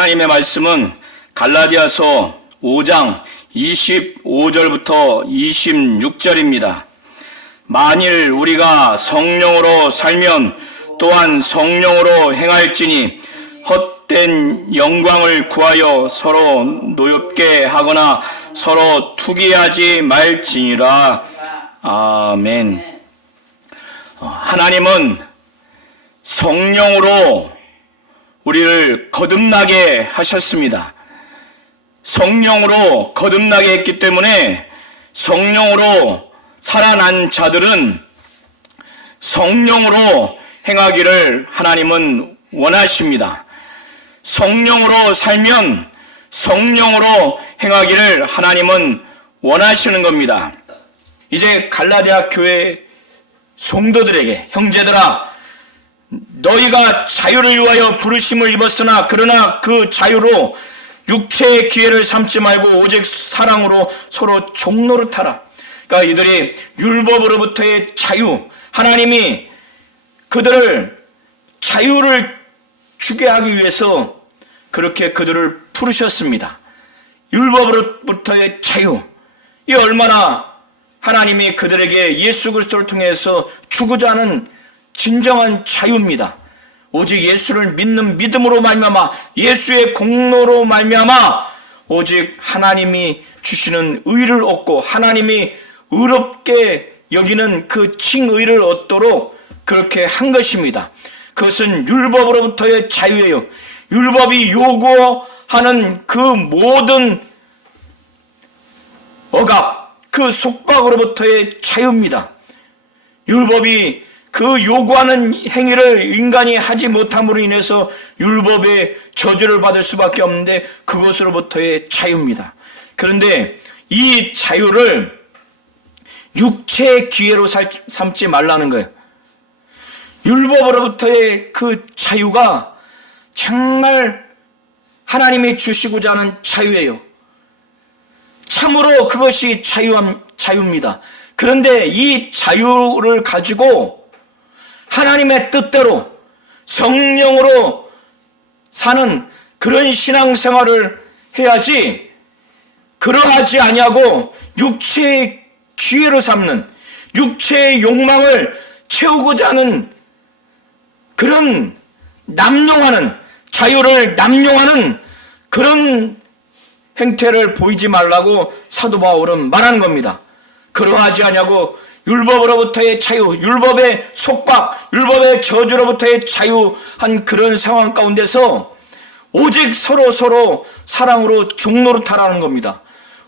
하나님의 말씀은 갈라디아서 5장 25절부터 26절입니다. 만일 우리가 성령으로 살면 또한 성령으로 행할지니 헛된 영광을 구하여 서로 노엽게 하거나 서로 투기하지 말지니라. 아멘. 하나님은 성령으로 우리를 거듭나게 하셨습니다. 성령으로 거듭나게 했기 때문에 성령으로 살아난 자들은 성령으로 행하기를 하나님은 원하십니다. 성령으로 살면 성령으로 행하기를 하나님은 원하시는 겁니다. 이제 갈라디아 교회 성도들에게, 형제들아, 너희가 자유를 위하여 부르심을 입었으나 그러나 그 자유로 육체의 기회를 삼지 말고 오직 사랑으로 서로 종노릇하라. 그러니까 이들이 율법으로부터의 자유, 하나님이 그들을 자유를 주게 하기 위해서 그렇게 그들을 부르셨습니다. 율법으로부터의 자유, 이 얼마나 하나님이 그들에게 예수 그리스도를 통해서 주고자 하는 진정한 자유입니다. 오직 예수를 믿는 믿음으로 말미암아, 예수의 공로로 말미암아 오직 하나님이 주시는 의를 얻고 하나님이 의롭게 여기는 그 칭의를 얻도록 그렇게 한 것입니다. 그것은 율법으로부터의 자유예요. 율법이 요구하는 그 모든 억압, 그 속박으로부터의 자유입니다. 율법이 그 요구하는 행위를 인간이 하지 못함으로 인해서 율법의 저주를 받을 수밖에 없는데 그것으로부터의 자유입니다. 그런데 이 자유를 육체의 기회로 삼지 말라는 거예요. 율법으로부터의 그 자유가 정말 하나님이 주시고자 하는 자유예요. 참으로 그것이 자유입니다. 그런데 이 자유를 가지고 하나님의 뜻대로 성령으로 사는 그런 신앙생활을 해야지, 그러하지 아니하고 육체의 기회로 삼는, 육체의 욕망을 채우고자 하는 그런 남용하는, 자유를 남용하는 그런 행태를 보이지 말라고 사도 바울은 말하는 겁니다. 그러하지 아니하고 율법으로부터의 자유, 율법의 속박, 율법의 저주로부터의 자유한 그런 상황 가운데서 오직 서로 사랑으로 종노릇하라는 겁니다.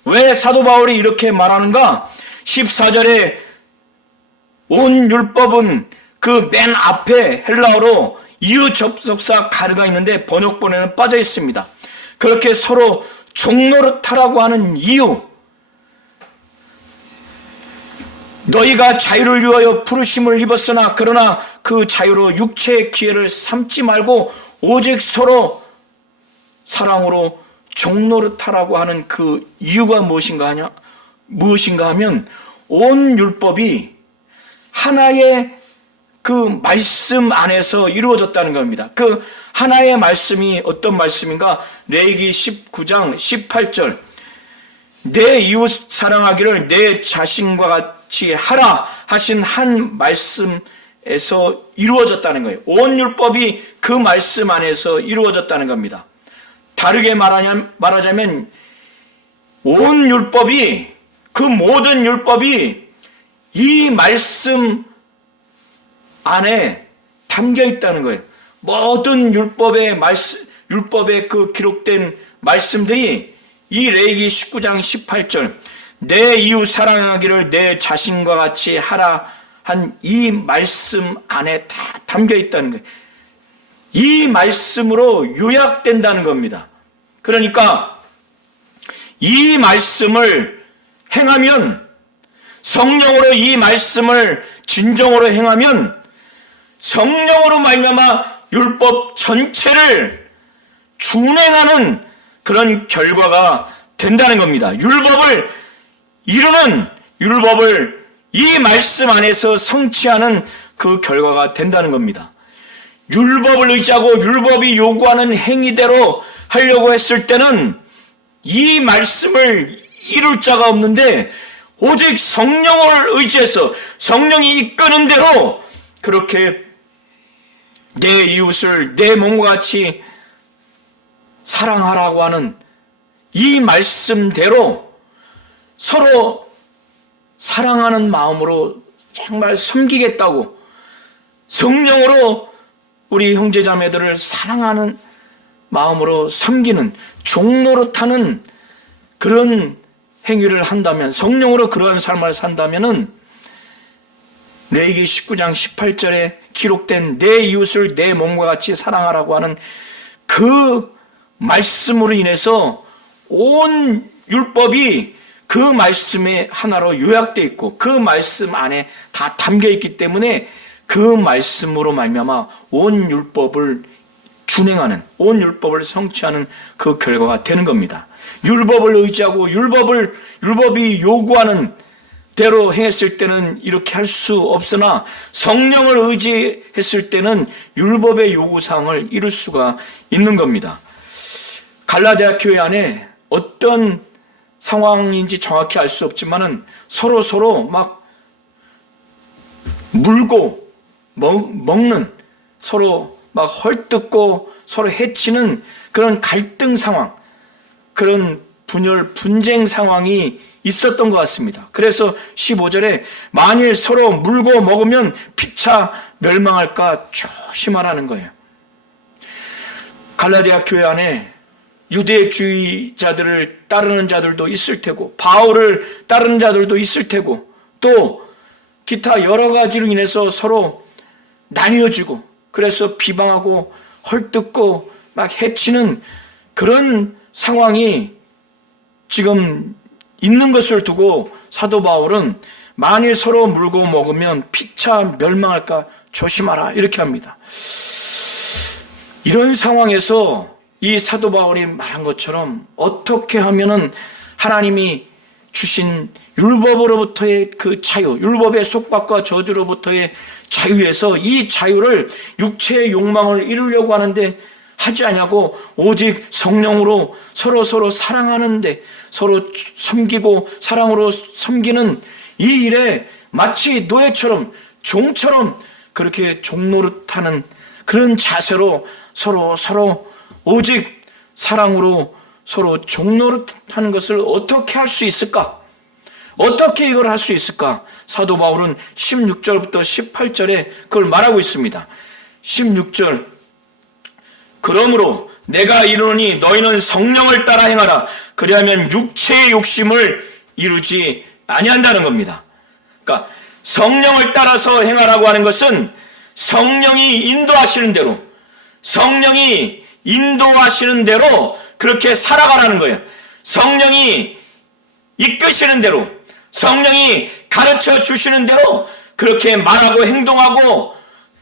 왜 사도 바울이 이렇게 말하는가? 14절에 온 율법은 그 맨 앞에 헬라어로 이유 접속사 가르가 있는데 번역본에는 빠져 있습니다. 그렇게 서로 종노릇하라고 하는 이유, 너희가 자유를 위하여 부르심을 입었으나 그러나 그 자유로 육체의 기회를 삼지 말고 오직 서로 사랑으로 종노릇하라고 하는 그 이유가 무엇인가 하면 온 율법이 하나의 그 말씀 안에서 이루어졌다는 겁니다. 그 하나의 말씀이 어떤 말씀인가? 레위기 19장 18절, 내 이웃 사랑하기를 내 자신과 같이 하라 하신 한 말씀에서 이루어졌다는 거예요. 온 율법이 그 말씀 안에서 이루어졌다는 겁니다. 다르게 말하자면 온 율법이, 그 모든 율법이 이 말씀 안에 담겨 있다는 거예요. 모든 율법의 그 기록된 말씀들이 이 레위기 19장 18절, 내 이웃 사랑하기를 내 자신과 같이 하라 한 이 말씀 안에 다 담겨 있다는 거예요. 이 말씀으로 요약된다는 겁니다. 그러니까 이 말씀을 행하면, 성령으로 이 말씀을 진정으로 행하면 성령으로 말미암아 율법 전체를 준행하는 그런 결과가 된다는 겁니다. 율법을 이루는, 율법을 이 말씀 안에서 성취하는 그 결과가 된다는 겁니다. 율법을 의지하고 율법이 요구하는 행위대로 하려고 했을 때는 이 말씀을 이룰 자가 없는데 오직 성령을 의지해서 성령이 이끄는 대로 그렇게 내 이웃을 내 몸과 같이 사랑하라고 하는 이 말씀대로 서로 사랑하는 마음으로 정말 섬기겠다고 성령으로 우리 형제자매들을 사랑하는 마음으로 섬기는 종노릇하는 그런 행위를 한다면, 성령으로 그러한 삶을 산다면은 레위기 19장 18절에 기록된 내 이웃을 내 몸과 같이 사랑하라고 하는 그 말씀으로 인해서 온 율법이 그 말씀의 하나로 요약되어 있고 그 말씀 안에 다 담겨 있기 때문에 그 말씀으로 말미암아 온 율법을 준행하는, 온 율법을 성취하는 그 결과가 되는 겁니다. 율법을 의지하고 율법이 요구하는 대로 행했을 때는 이렇게 할 수 없으나 성령을 의지했을 때는 율법의 요구사항을 이룰 수가 있는 겁니다. 갈라디아 교회 안에 어떤 상황인지 정확히 알 수 없지만은 서로 막 물고 먹는, 서로 막 헐뜯고 서로 해치는 그런 갈등 상황, 그런 분열, 분쟁 상황이 있었던 것 같습니다. 그래서 15절에 만일 서로 물고 먹으면 피차 멸망할까 조심하라는 거예요. 갈라디아 교회 안에 유대주의자들을 따르는 자들도 있을 테고 바울을 따르는 자들도 있을 테고 또 기타 여러 가지로 인해서 서로 나뉘어지고 그래서 비방하고 헐뜯고 막 해치는 그런 상황이 지금 있는 것을 두고 사도 바울은 만일 서로 물고 먹으면 피차 멸망할까 조심하라 이렇게 합니다. 이런 상황에서 이 사도 바울이 말한 것처럼 어떻게 하면은 하나님이 주신 율법으로부터의 그 자유, 율법의 속박과 저주로부터의 자유에서 이 자유를 육체의 욕망을 이루려고 하는데 하지 않냐고 오직 성령으로 서로 사랑하는데 서로 섬기고 사랑으로 섬기는 이 일에 마치 노예처럼 종처럼 그렇게 종노릇하는 그런 자세로 서로 오직 사랑으로 서로 종노릇하는 것을 어떻게 할 수 있을까? 어떻게 이걸 할 수 있을까? 사도 바울은 16절부터 18절에 그걸 말하고 있습니다. 16절 그러므로 내가 이르노니 너희는 성령을 따라 행하라. 그리하면 육체의 욕심을 이루지 아니한다는 겁니다. 그러니까 성령을 따라서 행하라고 하는 것은 성령이 인도하시는 대로, 성령이 인도하시는 대로 그렇게 살아가라는 거예요. 성령이 이끄시는 대로, 성령이 가르쳐 주시는 대로 그렇게 말하고 행동하고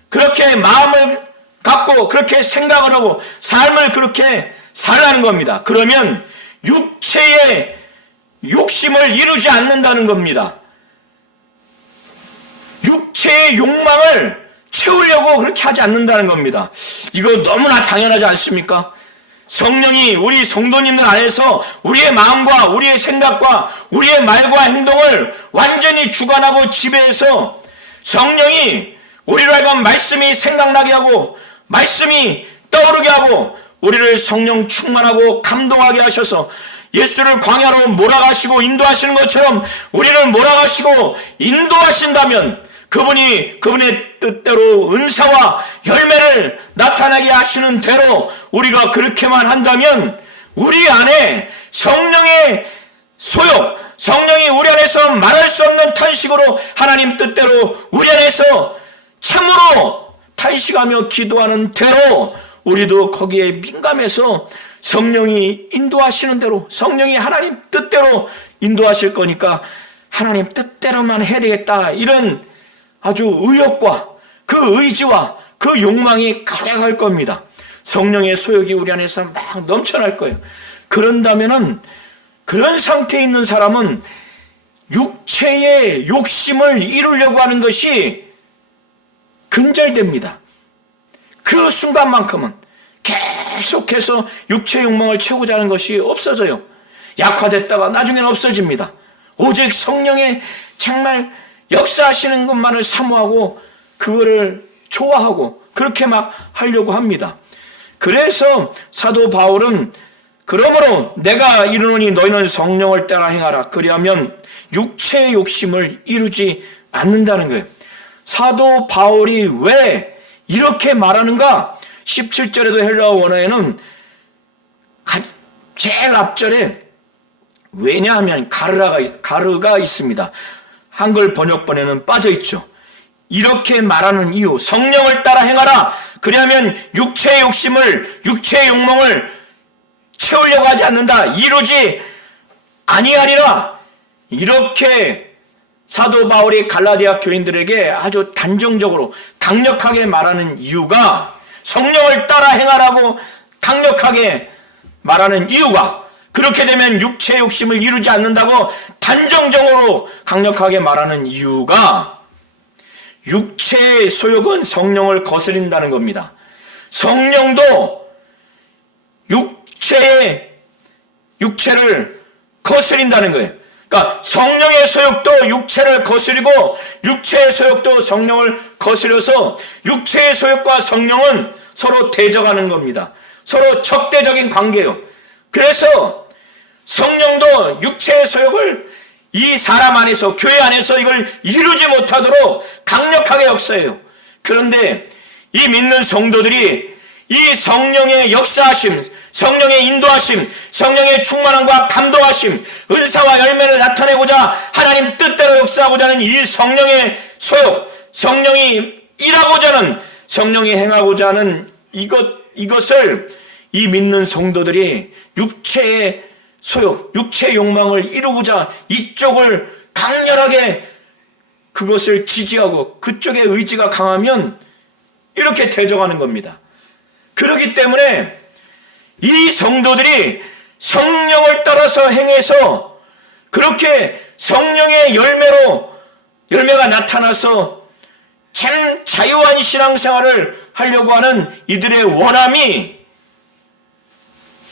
그렇게 마음을 갖고 그렇게 생각을 하고 삶을 그렇게 살라는 겁니다. 그러면 육체의 욕심을 이루지 않는다는 겁니다. 육체의 욕망을 채우려고 그렇게 하지 않는다는 겁니다. 이거 너무나 당연하지 않습니까? 성령이 우리 성도님들 안에서 우리의 마음과 우리의 생각과 우리의 말과 행동을 완전히 주관하고 지배해서 성령이 우리로 하여금 말씀이 생각나게 하고 말씀이 떠오르게 하고 우리를 성령 충만하고 감동하게 하셔서 예수를 광야로 몰아가시고 인도하시는 것처럼 우리를 몰아가시고 인도하신다면 그분의 뜻대로 은사와 열매를 나타나게 하시는 대로 우리가 그렇게만 한다면 우리 안에 성령의 소욕, 성령이 우리 안에서 말할 수 없는 탄식으로 하나님 뜻대로 우리 안에서 참으로 탄식하며 기도하는 대로 우리도 거기에 민감해서 성령이 인도하시는 대로, 성령이 하나님 뜻대로 인도하실 거니까 하나님 뜻대로만 해야 되겠다, 이런 아주 의욕과 그 의지와 그 욕망이 가득할 겁니다. 성령의 소욕이 우리 안에서 막 넘쳐날 거예요. 그런다면은 그런 상태에 있는 사람은 육체의 욕심을 이루려고 하는 것이 근절됩니다. 그 순간만큼은 계속해서 육체의 욕망을 채우고자 하는 것이 없어져요. 약화됐다가 나중에는 없어집니다. 오직 성령의 정말 역사하시는 것만을 사모하고 그거를 좋아하고 그렇게 막 하려고 합니다. 그래서 사도 바울은 그러므로 내가 이르노니 너희는 성령을 따라 행하라. 그리하면 육체의 욕심을 이루지 않는다는 거예요. 사도 바울이 왜 이렇게 말하는가? 17절에도 헬라어 원어에는 제일 앞절에 왜냐하면 가르가 있습니다. 한글 번역본에는 빠져있죠. 이렇게 말하는 이유, 성령을 따라 행하라. 그리하면 육체의 욕심을, 육체의 욕망을 채우려고 하지 않는다. 이루지 아니하리라. 이렇게 사도 바울이 갈라디아 교인들에게 아주 단정적으로 강력하게 말하는 이유가, 성령을 따라 행하라고 강력하게 말하는 이유가, 그렇게 되면 육체의 욕심을 이루지 않는다고 단정적으로 강력하게 말하는 이유가, 육체의 소욕은 성령을 거스린다는 겁니다. 성령도 육체를 거스린다는 거예요. 그러니까 성령의 소욕도 육체를 거스리고 육체의 소욕도 성령을 거스려서 육체의 소욕과 성령은 서로 대적하는 겁니다. 서로 적대적인 관계예요. 그래서 성령도 육체의 소욕을 이 사람 안에서, 교회 안에서 이걸 이루지 못하도록 강력하게 역사해요. 그런데 이 믿는 성도들이 이 성령의 역사하심, 성령의 인도하심, 성령의 충만함과 감동하심, 은사와 열매를 나타내고자 하나님 뜻대로 역사하고자 하는 이 성령의 소욕, 성령이 일하고자 하는, 성령이 행하고자 하는 이것을 이 믿는 성도들이 육체의 소욕, 육체의 욕망을 이루고자 이쪽을 강렬하게 그것을 지지하고 그쪽의 의지가 강하면 이렇게 대적하는 겁니다. 그렇기 때문에 이 성도들이 성령을 따라서 행해서 그렇게 성령의 열매가 나타나서 참 자유한 신앙생활을 하려고 하는 이들의 원함이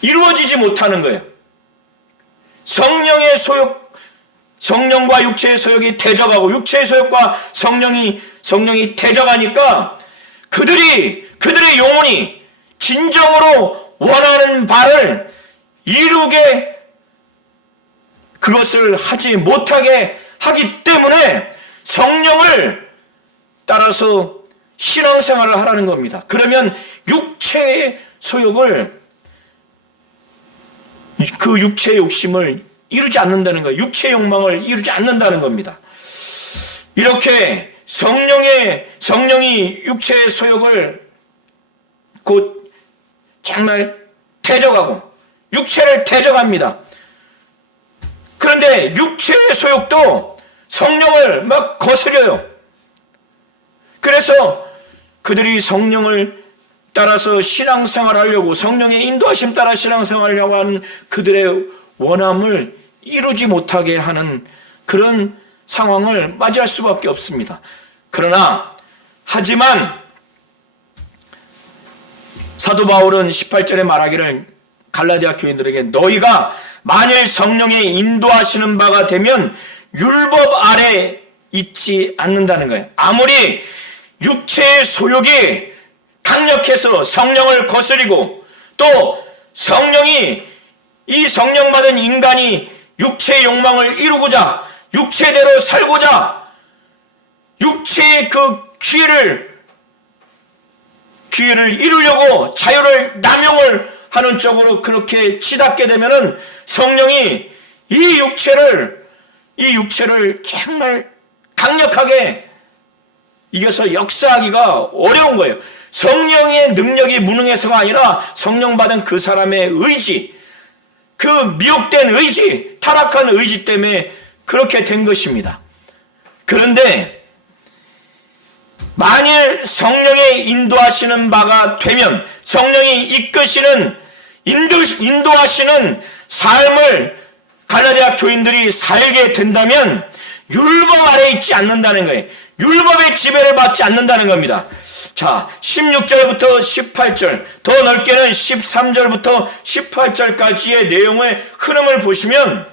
이루어지지 못하는 거예요. 성령의 소욕, 성령과 육체의 소욕이 대적하고 육체의 소욕과 성령이 대적하니까 그들의 영혼이 진정으로 원하는 바를 이루게, 그것을 하지 못하게 하기 때문에 성령을 따라서 신앙생활을 하라는 겁니다. 그러면 육체의 소욕을, 그 육체의 욕심을 이루지 않는다는 거예요. 육체의 욕망을 이루지 않는다는 겁니다. 이렇게 성령이 육체의 소욕을 곧 정말 대적하고 육체를 대적합니다. 그런데 육체의 소욕도 성령을 막 거스려요. 그래서 그들이 성령을 따라서 신앙생활을 하려고, 성령의 인도하심 따라 신앙생활을 하려고 하는 그들의 원함을 이루지 못하게 하는 그런 상황을 맞이할 수밖에 없습니다. 하지만 사도 바울은 18절에 말하기를 갈라디아 교인들에게 너희가 만일 성령의 인도하시는 바가 되면 율법 아래 있지 않는다는 거예요. 아무리 육체의 소욕이 강력해서 성령을 거스리고 또 이 성령 받은 인간이 육체의 욕망을 이루고자, 육체대로 살고자, 육체의 그 기회를 이루려고 자유를 남용을 하는 쪽으로 그렇게 치닫게 되면은 성령이 이 육체를 정말 강력하게 이겨서 역사하기가 어려운 거예요. 성령의 능력이 무능해서가 아니라 성령 받은 그 사람의 의지, 그 미혹된 의지, 타락한 의지 때문에 그렇게 된 것입니다. 그런데 만일 성령의 인도하시는 바가 되면, 성령이 인도하시는 삶을 갈라디아 교인들이 살게 된다면 율법 아래 있지 않는다는 거예요. 율법의 지배를 받지 않는다는 겁니다. 자, 16절부터 18절, 더 넓게는 13절부터 18절까지의 내용의 흐름을 보시면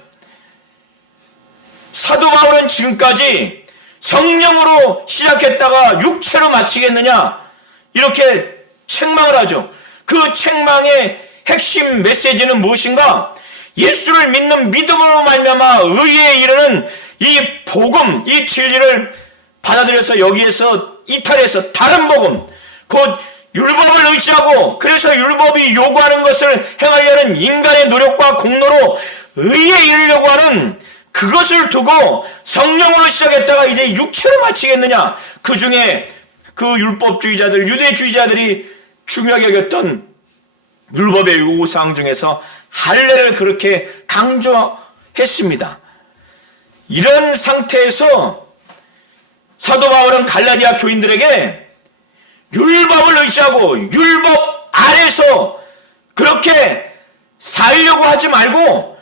사도 바울은 지금까지 성령으로 시작했다가 육체로 마치겠느냐 이렇게 책망을 하죠. 그 책망의 핵심 메시지는 무엇인가? 예수를 믿는 믿음으로 말미암아 의에 이르는 이 복음, 이 진리를 받아들여서 여기에서 이탈해서 다른 복음, 곧 율법을 의지하고 그래서 율법이 요구하는 것을 행하려는 인간의 노력과 공로로 의에 이르려고 하는 그것을 두고 성령으로 시작했다가 이제 육체로 마치겠느냐. 그 중에 그 율법주의자들, 유대주의자들이 중요하게 여겼던 율법의 요구사항 중에서 할례를 그렇게 강조했습니다. 이런 상태에서 사도 바울은 갈라디아 교인들에게 율법을 의지하고 율법 아래서 그렇게 살려고 하지 말고,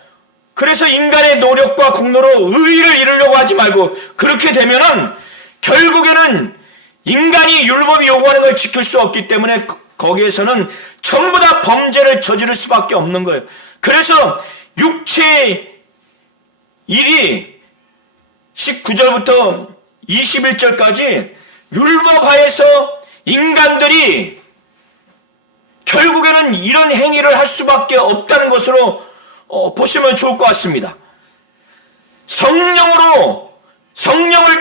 그래서 인간의 노력과 공로로 의의를 이루려고 하지 말고, 그렇게 되면은 결국에는 인간이 율법이 요구하는 걸 지킬 수 없기 때문에 거기에서는 전부 다 범죄를 저지를 수밖에 없는 거예요. 그래서 육체의 일이 19절부터 21절까지 율법하에서 인간들이 결국에는 이런 행위를 할 수밖에 없다는 것으로 보시면 좋을 것 같습니다. 성령을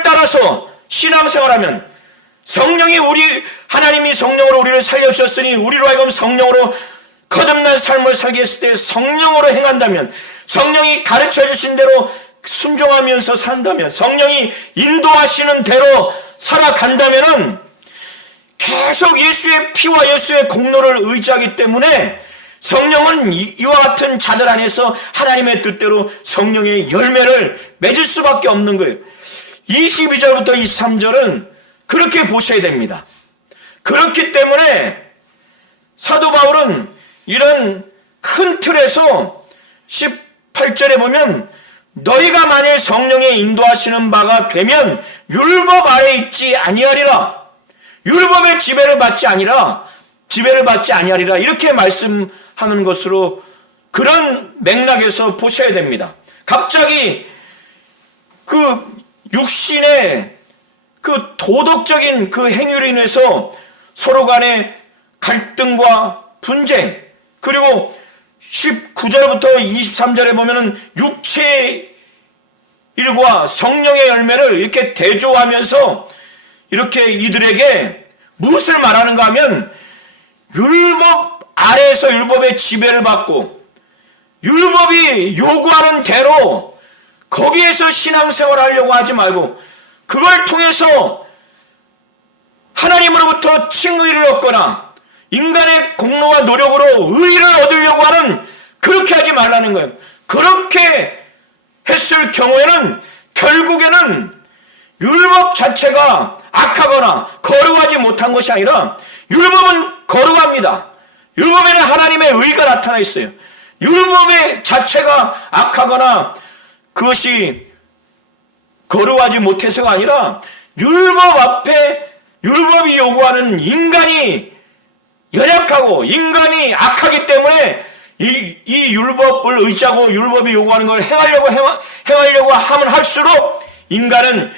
따라서 신앙생활하면 하나님이 성령으로 우리를 살려주셨으니 우리로 하여금 성령으로 거듭난 삶을 살게 했을 때 성령으로 행한다면, 성령이 가르쳐 주신 대로 순종하면서 산다면, 성령이 인도하시는 대로 살아간다면은 계속 예수의 피와 예수의 공로를 의지하기 때문에 성령은 이와 같은 자들 안에서 하나님의 뜻대로 성령의 열매를 맺을 수밖에 없는 거예요. 22절부터 23절은 그렇게 보셔야 됩니다. 그렇기 때문에 사도 바울은 이런 큰 틀에서 18절에 보면 너희가 만일 성령의 인도하시는 바가 되면 율법 아래 있지 아니하리라. 율법의 지배를 받지 아니하리라. 이렇게 말씀하는 것으로 그런 맥락에서 보셔야 됩니다. 갑자기 그 육신의 그 도덕적인 그 행위로 인해서 서로 간의 갈등과 분쟁, 그리고 19절부터 23절에 보면은 육체의 일과 성령의 열매를 이렇게 대조하면서 이렇게 이들에게 무엇을 말하는가 하면 율법 아래에서 율법의 지배를 받고 율법이 요구하는 대로 거기에서 신앙생활을 하려고 하지 말고 그걸 통해서 하나님으로부터 칭의를 얻거나 인간의 공로와 노력으로 의의를 얻으려고 하는, 그렇게 하지 말라는 거예요. 그렇게 했을 경우에는 결국에는 율법 자체가 악하거나 거룩하지 못한 것이 아니라, 율법은 거룩합니다. 율법에는 하나님의 의가 나타나 있어요. 율법의 자체가 악하거나 그것이 거룩하지 못해서가 아니라 율법 앞에 율법이 요구하는 인간이 연약하고 인간이 악하기 때문에 이 율법을 의지하고 율법이 요구하는 걸 행하려고 하면 할수록 인간은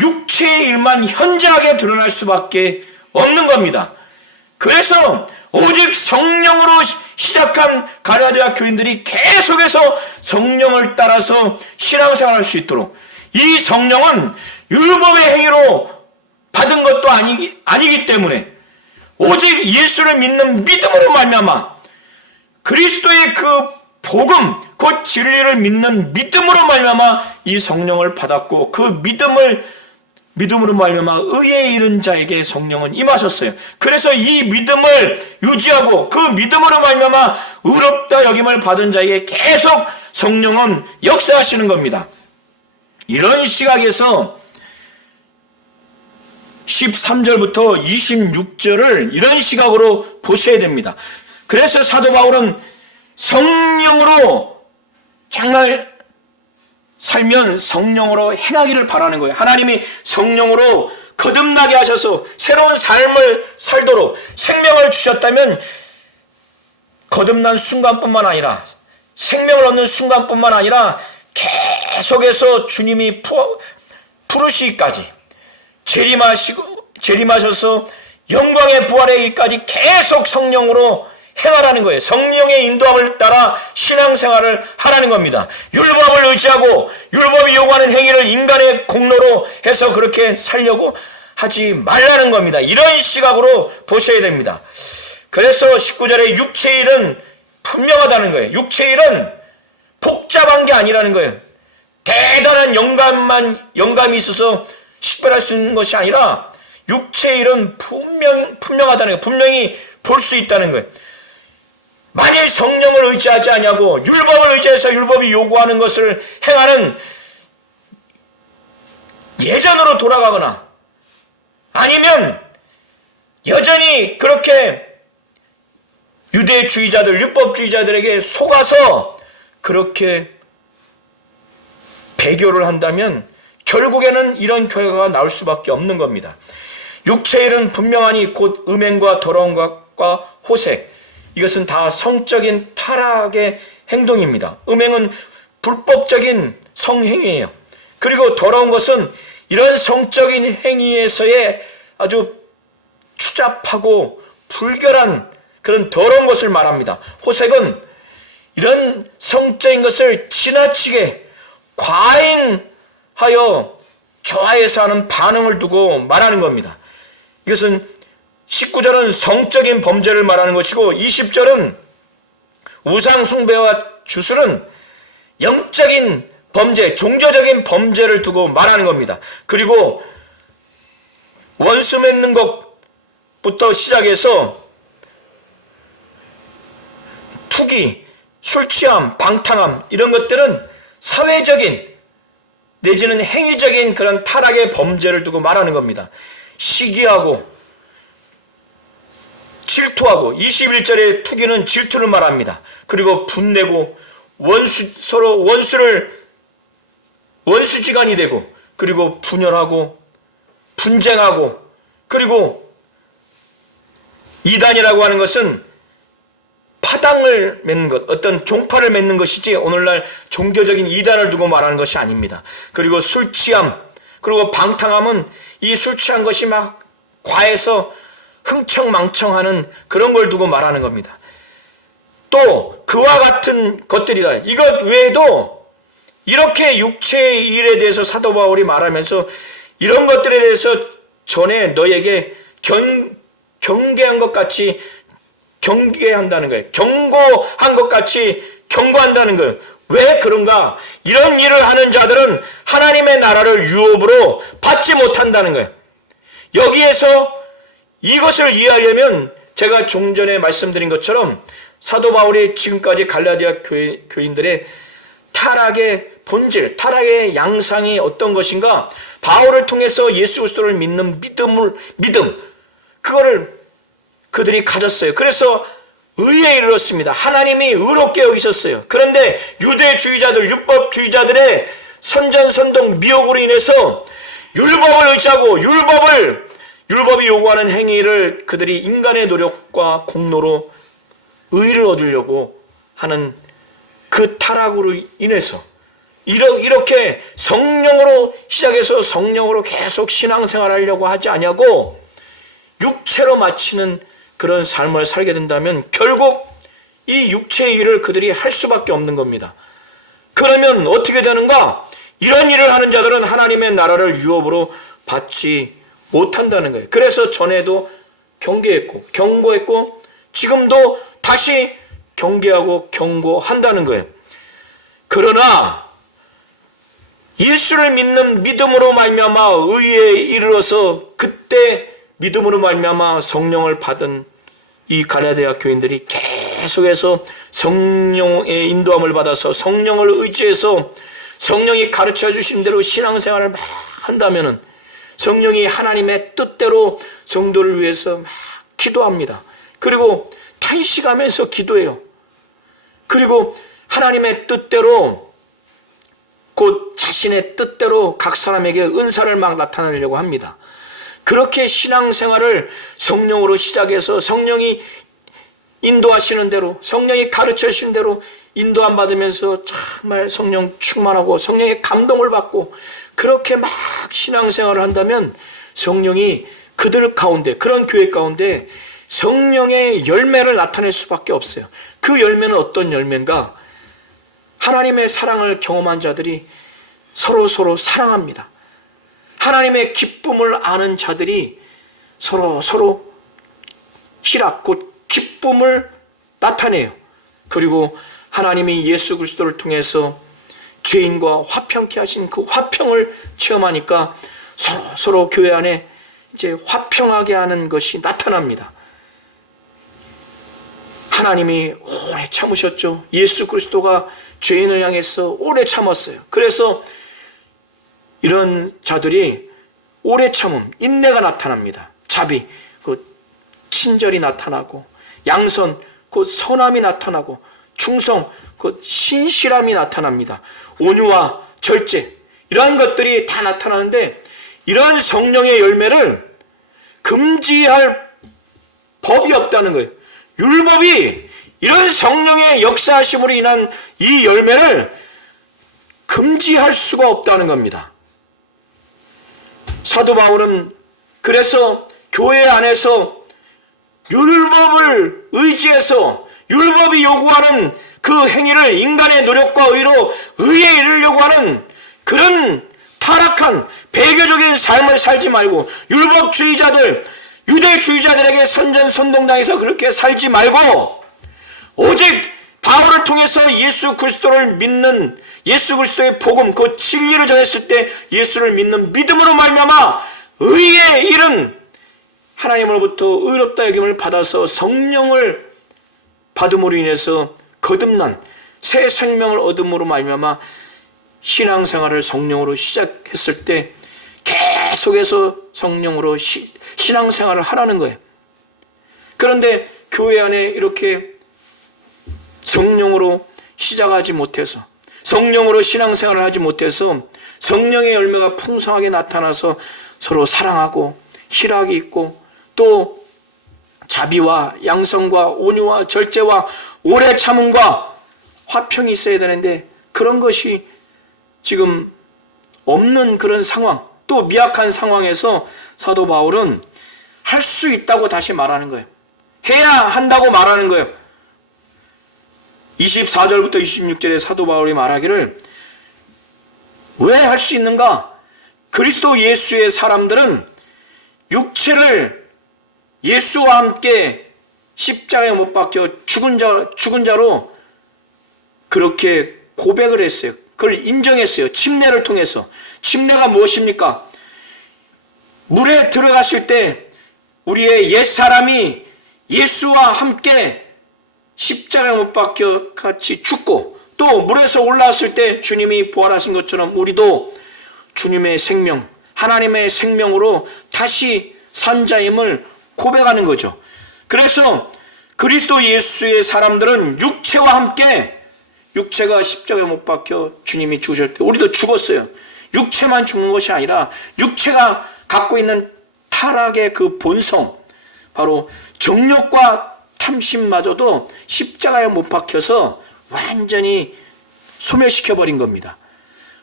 육체의 일만 현저하게 드러날 수밖에 없는 겁니다. 그래서 오직 성령으로 시작한 갈라디아 교인들이 계속해서 성령을 따라서 신앙생활할 수 있도록, 이 성령은 율법의 행위로 받은 것도 아니기 때문에 오직 예수를 믿는 믿음으로 말미암아 그리스도의 그 복음, 곧 진리를 믿는 믿음으로 말미암아 이 성령을 받았고, 그 믿음으로 말미암아 의에 이른 자에게 성령은 임하셨어요. 그래서 이 믿음을 유지하고 그 믿음으로 말미암아 의롭다 여김을 받은 자에게 계속 성령은 역사하시는 겁니다. 이런 시각에서 13절부터 26절을 이런 시각으로 보셔야 됩니다. 그래서 사도 바울은 성령으로 정말 살면 성령으로 행하기를 바라는 거예요. 하나님이 성령으로 거듭나게 하셔서 새로운 삶을 살도록 생명을 주셨다면 거듭난 순간뿐만 아니라 생명을 얻는 순간뿐만 아니라 계속해서 주님이 부르시기까지 재림하셔서 영광의 부활의 일까지 계속 성령으로 행하라는 거예요. 성령의 인도함을 따라 신앙생활을 하라는 겁니다. 율법을 의지하고 율법이 요구하는 행위를 인간의 공로로 해서 그렇게 살려고 하지 말라는 겁니다. 이런 시각으로 보셔야 됩니다. 그래서 19절에 육체의 일은 분명하다는 거예요. 육체의 일은 복잡한 게 아니라는 거예요. 대단한 영감이 있어서 식별할 수 있는 것이 아니라 육체의 일은 분명하다는 거예요. 분명히 볼 수 있다는 거예요. 만일 성령을 의지하지 않냐고 율법을 의지해서 율법이 요구하는 것을 행하는 예전으로 돌아가거나 아니면 여전히 그렇게 유대주의자들, 율법주의자들에게 속아서 그렇게 배교를 한다면 결국에는 이런 결과가 나올 수밖에 없는 겁니다. 육체의 일은 분명하니 곧 음행과 더러운 것과 호색, 이것은 다 성적인 타락의 행동입니다. 음행은 불법적인 성행위예요. 그리고 더러운 것은 이런 성적인 행위에서의 아주 추잡하고 불결한 그런 더러운 것을 말합니다. 호색은 이런 성적인 것을 지나치게 과잉하여 좋아해서 하는 반응을 두고 말하는 겁니다. 이것은 19절은 성적인 범죄를 말하는 것이고 20절은 우상 숭배와 주술은 영적인 범죄, 종교적인 범죄를 두고 말하는 겁니다. 그리고 원수 맺는 것부터 시작해서 투기, 술 취함, 방탕함 이런 것들은 사회적인 내지는 행위적인 그런 타락의 범죄를 두고 말하는 겁니다. 시기하고 질투하고 21절의 투기는 질투를 말합니다. 그리고 분내고 서로 원수지간이 되고 그리고 분열하고 분쟁하고 그리고 이단이라고 하는 것은 파당을 맺는 것, 어떤 종파를 맺는 것이지 오늘날 종교적인 이단을 두고 말하는 것이 아닙니다. 그리고 술 취함, 그리고 방탕함은 이 술 취한 것이 막 과해서 흥청망청하는 그런 걸 두고 말하는 겁니다. 또 그와 같은 것들이다. 이것 외에도 이렇게 육체의 일에 대해서 사도 바울이 말하면서 이런 것들에 대해서 전에 너에게 경계한 것 같이 경계한다는 거예요. 경고한 것 같이 경고한다는 거예요. 왜 그런가? 이런 일을 하는 자들은 하나님의 나라를 유업으로 받지 못한다는 거예요. 여기에서 이것을 이해하려면 제가 좀 전에 말씀드린 것처럼 사도 바울이 지금까지 갈라디아 교인들의 타락의 본질, 타락의 양상이 어떤 것인가? 바울을 통해서 예수 그리스도를 믿는 믿음, 그거를 그들이 가졌어요. 그래서 의에 이르렀습니다. 하나님이 의롭게 여기셨어요. 그런데 유대주의자들, 율법주의자들의 선전선동 미혹으로 인해서 율법을 의지하고 율법이 요구하는 행위를 그들이 인간의 노력과 공로로 의를 얻으려고 하는 그 타락으로 인해서 이렇게 성령으로 시작해서 성령으로 계속 신앙생활하려고 하지 않냐고 육체로 마치는 그런 삶을 살게 된다면 결국 이 육체의 일을 그들이 할 수밖에 없는 겁니다. 그러면 어떻게 되는가? 이런 일을 하는 자들은 하나님의 나라를 유업으로 받지 못한다는 거예요. 그래서 전에도 경고했고 지금도 다시 경계하고 경고한다는 거예요. 그러나 예수를 믿는 믿음으로 말미암아 의에 이르러서 그때 믿음으로 말미암아 성령을 받은 이 갈라디아 교인들이 계속해서 성령의 인도함을 받아서 성령을 의지해서 성령이 가르쳐 주신 대로 신앙생활을 막 한다면은 성령이 하나님의 뜻대로 성도를 위해서 막 기도합니다. 그리고 탄식하면서 기도해요. 그리고 하나님의 뜻대로 곧 자신의 뜻대로 각 사람에게 은사를 막 나타내려고 합니다. 그렇게 신앙생활을 성령으로 시작해서 성령이 인도하시는 대로, 성령이 가르쳐 주신 대로 인도함 받으면서 정말 성령 충만하고 성령의 감동을 받고 그렇게 막 신앙생활을 한다면 성령이 그들 가운데, 그런 교회 가운데 성령의 열매를 나타낼 수밖에 없어요. 그 열매는 어떤 열매인가? 하나님의 사랑을 경험한 자들이 서로 사랑합니다. 하나님의 기쁨을 아는 자들이 서로 희락, 곧 기쁨을 나타내요. 그리고 하나님이 예수 그리스도를 통해서 죄인과 화평케 하신 그 화평을 체험하니까 서로 교회 안에 이제 화평하게 하는 것이 나타납니다. 하나님이 오래 참으셨죠. 예수 그리스도가 죄인을 향해서 오래 참았어요. 그래서 이런 자들이 오래 참음, 인내가 나타납니다. 자비, 그 친절이 나타나고, 양선, 그 선함이 나타나고, 충성, 그 신실함이 나타납니다. 온유와 절제, 이러한 것들이 다 나타나는데 이러한 성령의 열매를 금지할 법이 없다는 거예요. 율법이 이런 성령의 역사하심으로 인한 이 열매를 금지할 수가 없다는 겁니다. 사도 바울은 그래서 교회 안에서 율법을 의지해서 율법이 요구하는 그 행위를 인간의 노력과 의로 의에 이르려고 하는 그런 타락한 배교적인 삶을 살지 말고, 율법주의자들, 유대주의자들에게 선전선동당해서 그렇게 살지 말고 오직 바울을 통해서 예수 그리스도를 믿는, 예수 그리스도의 복음, 그 진리를 전했을 때 예수를 믿는 믿음으로 말미암아 의에 이른 하나님으로부터 의롭다 여김을 받아서 성령을 받음으로 인해서 거듭난 새 생명을 얻음으로 말미암아 신앙생활을 성령으로 시작했을 때 계속해서 성령으로 신앙생활을 하라는 거예요. 그런데 교회 안에 이렇게 성령으로 시작하지 못해서, 성령으로 신앙생활을 하지 못해서 성령의 열매가 풍성하게 나타나서 서로 사랑하고 희락이 있고 또 자비와 양성과 온유와 절제와 오래 참음과 화평이 있어야 되는데 그런 것이 지금 없는 그런 상황, 또 미약한 상황에서 사도 바울은 할 수 있다고 다시 말하는 거예요. 해야 한다고 말하는 거예요. 24절부터 26절에 사도 바울이 말하기를, 왜 할 수 있는가? 그리스도 예수의 사람들은 육체를 예수와 함께 십자가에 못 박혀 죽은 자로 그렇게 고백을 했어요. 그걸 인정했어요. 침례를 통해서. 침례가 무엇입니까? 물에 들어갔을 때 우리의 옛사람이 예수와 함께 십자가에 못 박혀 같이 죽고, 또 물에서 올라왔을 때 주님이 부활하신 것처럼 우리도 주님의 생명, 하나님의 생명으로 다시 산 자임을 고백하는 거죠. 그래서 그리스도 예수의 사람들은 육체와 함께, 육체가 십자가에 못 박혀 주님이 죽으실 때 우리도 죽었어요. 육체만 죽는 것이 아니라 육체가 갖고 있는 타락의 그 본성, 바로 정욕과 탐심마저도 십자가에 못 박혀서 완전히 소멸시켜버린 겁니다.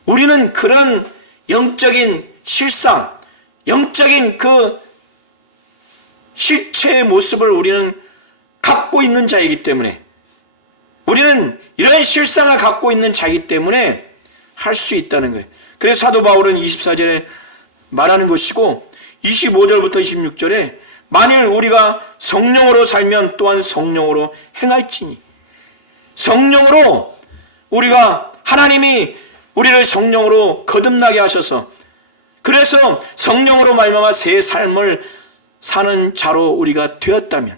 우리는 그런 영적인 실상, 영적인 그 실체의 모습을 우리는 갖고 있는 자이기 때문에, 우리는 이런 실상을 갖고 있는 자이기 때문에 할 수 있다는 거예요. 그래서 사도 바울은 24절에 말하는 것이고, 25절부터 26절에 만일 우리가 성령으로 살면 또한 성령으로 행할지니, 성령으로 우리가, 하나님이 우리를 성령으로 거듭나게 하셔서, 그래서 성령으로 말미암아 새 삶을 사는 자로 우리가 되었다면,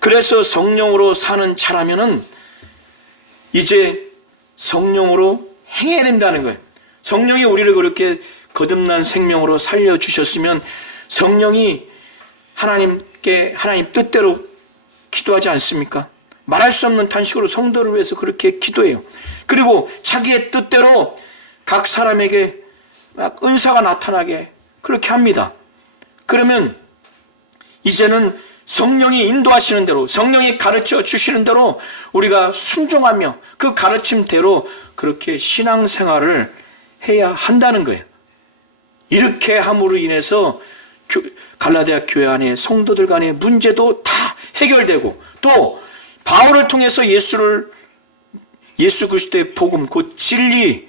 그래서 성령으로 사는 자라면은 이제 성령으로 행해야 된다는 거예요. 성령이 우리를 그렇게 거듭난 생명으로 살려주셨으면 성령이 하나님께, 하나님 뜻대로 기도하지 않습니까? 말할 수 없는 탄식으로 성도를 위해서 그렇게 기도해요. 그리고 자기의 뜻대로 각 사람에게 막 은사가 나타나게 그렇게 합니다. 그러면 이제는 성령이 인도하시는 대로, 성령이 가르쳐 주시는 대로 우리가 순종하며 그 가르침대로 그렇게 신앙생활을 해야 한다는 거예요. 이렇게 함으로 인해서 갈라디아 교회 안에 성도들 간의 문제도 다 해결되고, 또 바울을 통해서 예수 그리스도의 복음, 그 진리,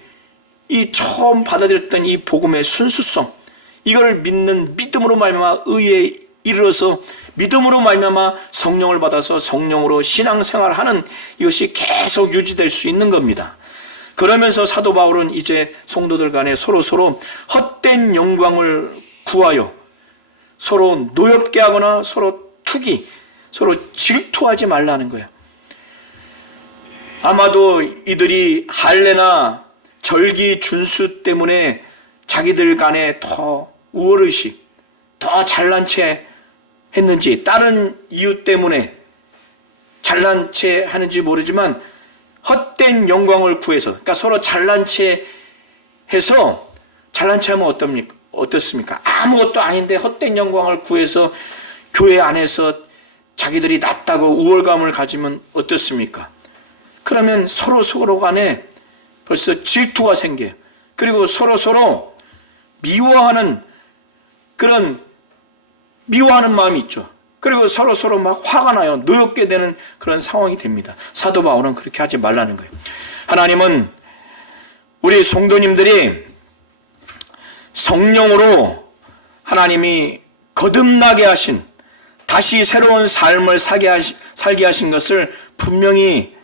이 처음 받아들였던 이 복음의 순수성, 이걸 믿는 믿음으로 말미암아 의에 이르러서 믿음으로 말미암아 성령을 받아서 성령으로 신앙생활하는 이것이 계속 유지될 수 있는 겁니다. 그러면서 사도 바울은 이제 성도들 간에 서로 헛된 영광을 구하여 서로 노엽게 하거나 서로 투기, 서로 질투하지 말라는 거예요. 아마도 이들이 할례나 절기 준수 때문에 자기들 간에 더 우월의식, 더 잘난 체 했는지, 다른 이유 때문에 잘난 체 하는지 모르지만 헛된 영광을 구해서, 그러니까 서로 잘난 체 해서, 잘난 체 하면 어떻습니까? 아무것도 아닌데 헛된 영광을 구해서 교회 안에서 자기들이 낫다고 우월감을 가지면 어떻습니까? 그러면 서로 간에 벌써 질투가 생겨요. 그리고 서로 미워하는 그런 미워하는 마음이 있죠. 그리고 서로 막 화가 나요. 노엽게 되는 그런 상황이 됩니다. 사도 바울은 그렇게 하지 말라는 거예요. 하나님은 우리 성도님들이 성령으로 하나님이 거듭나게 하신, 다시 새로운 삶을 살게 하신 것을 분명히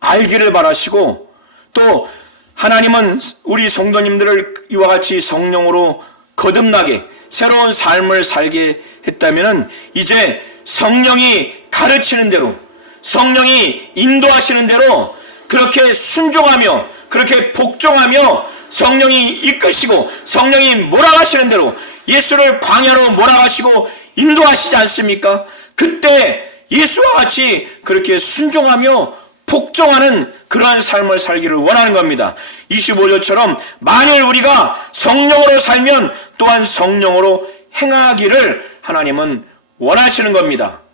알기를 바라시고, 또 하나님은 우리 성도님들을 이와 같이 성령으로 거듭나게 새로운 삶을 살게 했다면 이제 성령이 가르치는 대로, 성령이 인도하시는 대로 그렇게 순종하며 그렇게 복종하며 성령이 이끄시고 성령이 몰아가시는 대로 예수를 광야로 몰아가시고 인도하시지 않습니까? 그때 예수와 같이 그렇게 순종하며 복종하는 그러한 삶을 살기를 원하는 겁니다. 25절처럼 만일 우리가 성령으로 살면 또한 성령으로 행하기를 하나님은 원하시는 겁니다.